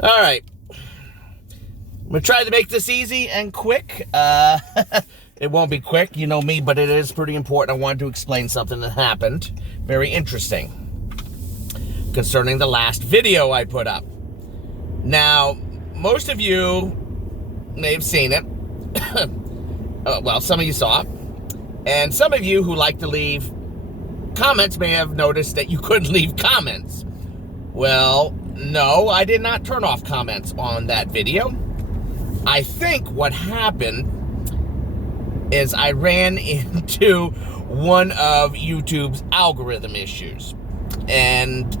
All right. I'm going to try to make this easy and quick. It won't be quick, you know me, but it is pretty important. I wanted to explain something that happened. Very interesting. Concerning the last video I put up. Now, most of you may have seen it. Well, some of you saw it. And some of you who like to leave comments may have noticed that you couldn't leave comments. Well, no, I did not turn off comments on that video. I think what happened is I ran into one of YouTube's algorithm issues. And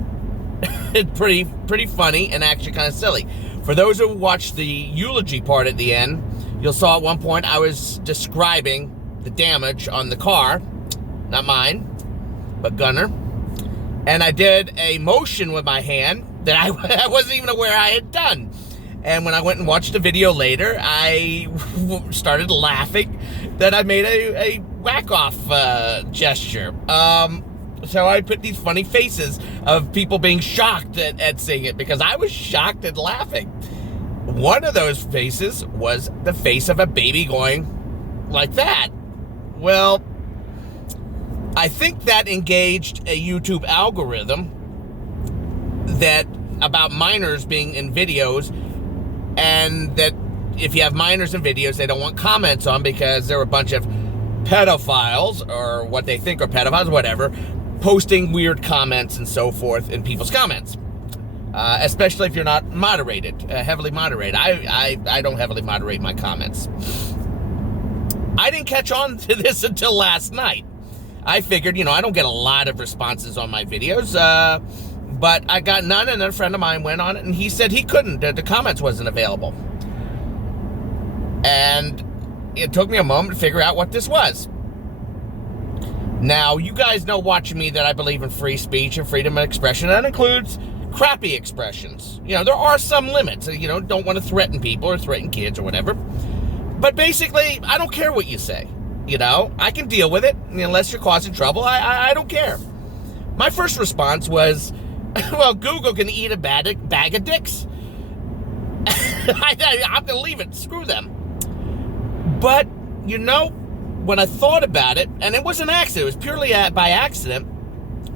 it's pretty funny and actually kind of silly. For those who watched the eulogy part at the end, you'll saw at one point I was describing the damage on the car. Not mine, but Gunner. And I did a motion with my hand that I wasn't even aware I had done. And when I went and watched the video later, I started laughing that I made a whack-off gesture. So I put these funny faces of people being shocked at seeing it because I was shocked and laughing. One of those faces was the face of a baby going like that. Well, I think that engaged a YouTube algorithm that about minors being in videos, and that if you have minors in videos, they don't want comments on because they're a bunch of pedophiles, or what they think are pedophiles, whatever, posting weird comments and so forth in people's comments. Especially if you're not moderated, heavily moderated. I don't heavily moderate my comments. I didn't catch on to this until last night. I figured, I don't get a lot of responses on my videos, but I got none, and then a friend of mine went on it, and he said he couldn't. The comments wasn't available. And it took me a moment to figure out what this was. Now, you guys know watching me that I believe in free speech and freedom of expression. That includes crappy expressions. There are some limits. Don't want to threaten people or threaten kids or whatever. But basically, I don't care what you say. I can deal with it unless you're causing trouble. I don't care. My first response was, well, Google can eat a bag of dicks. I'm going to leave it. Screw them. But, when I thought about it, and it was an accident, it was purely by accident,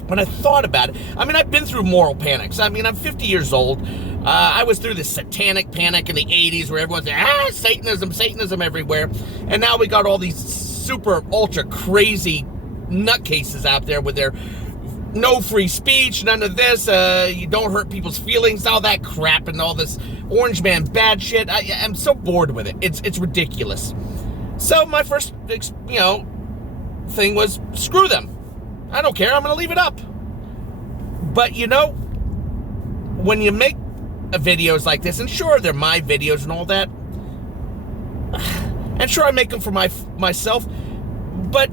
when I thought about it, I've been through moral panics. I'm 50 years old. I was through the satanic panic in the 80s where everyone's like, Satanism everywhere. And now we got all these super, ultra crazy nutcases out there with their no free speech, none of this, you don't hurt people's feelings, all that crap and all this orange man bad shit. I'm so bored with it. It's ridiculous. So my first, thing was, screw them. I don't care. I'm going to leave it up. But, when you make videos like this, and sure, they're my videos and all that, and sure, I make them for myself, but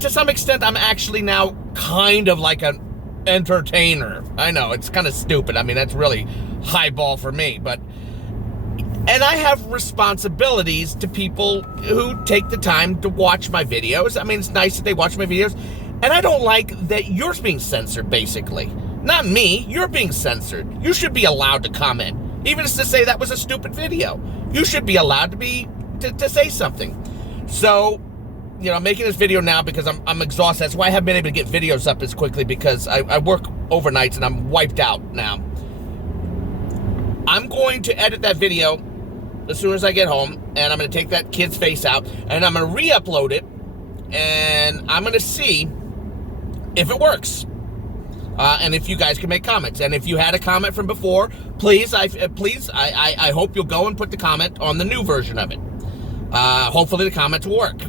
to some extent, I'm actually now kind of like an entertainer. I know, it's kind of stupid. That's really highball for me, and I have responsibilities to people who take the time to watch my videos. It's nice that they watch my videos, and I don't like that you're being censored, basically. Not me, you're being censored. You should be allowed to comment, even to say that was a stupid video. You should be allowed to say something. So, I'm making this video now because I'm exhausted. That's why I haven't been able to get videos up as quickly, because I work overnights and I'm wiped out now. I'm going to edit that video as soon as I get home, and I'm going to take that kid's face out, and I'm going to re-upload it, and I'm going to see if it works. And if you guys can make comments. And if you had a comment from before, please, I hope you'll go and put the comment on the new version of it. Hopefully the comments will work.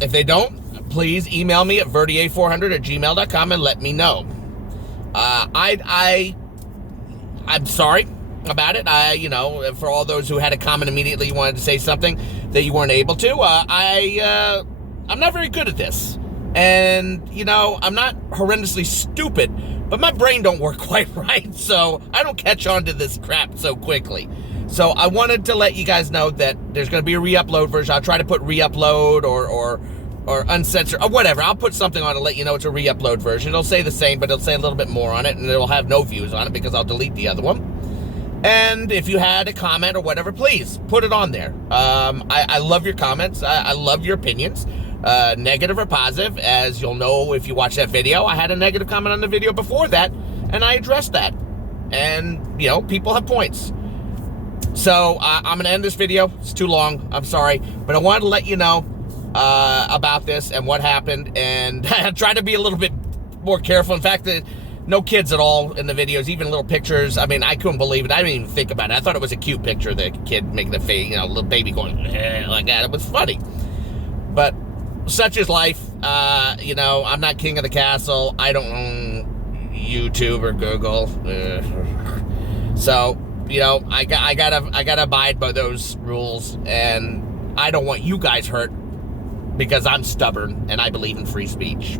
If they don't, please email me at verdier400@gmail.com and let me know. I'm sorry about it. For all those who had a comment immediately, you wanted to say something that you weren't able to. I'm not very good at this. And, I'm not horrendously stupid, but my brain don't work quite right, so I don't catch on to this crap so quickly. So I wanted to let you guys know that there's going to be a re-upload version. I'll try to put re-upload or or uncensored, or whatever. I'll put something on to let you know it's a re-upload version. It'll say the same, but it'll say a little bit more on it, and it'll have no views on it because I'll delete the other one. And if you had a comment or whatever, please put it on there. I love your comments. I love your opinions, negative or positive. As you'll know if you watch that video, I had a negative comment on the video before that, and I addressed that. And, you know, people have points. So I'm going to end this video. It's too long. I'm sorry. But I wanted to let you know about this and what happened. And try to be a little bit more careful. In fact, no kids at all in the videos, even little pictures. I mean, I couldn't believe it. I didn't even think about it. I thought it was a cute picture, the kid making a face, you know, little baby going like that. It was funny. But such is life. You know, I'm not king of the castle. I don't own YouTube or Google. So, you know, I gotta abide by those rules, and I don't want you guys hurt because I'm stubborn and I believe in free speech.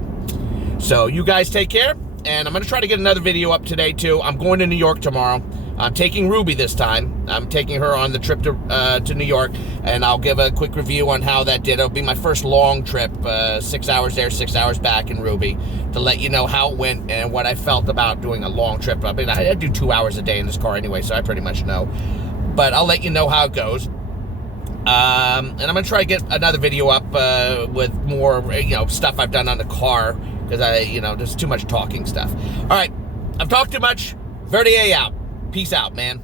So you guys take care. And I'm going to try to get another video up today, too. I'm going to New York tomorrow. I'm taking Ruby this time. I'm taking her on the trip to New York, and I'll give a quick review on how that did. It'll be my first long trip, 6 hours there, 6 hours back in Ruby, to let you know how it went and what I felt about doing a long trip. I mean, I do 2 hours a day in this car anyway, so I pretty much know. But I'll let you know how it goes. And I'm going to try to get another video up with more, you know, stuff I've done on the car. Because you know, there's too much talking stuff. All right, I've talked too much. Verdier out. Peace out, man.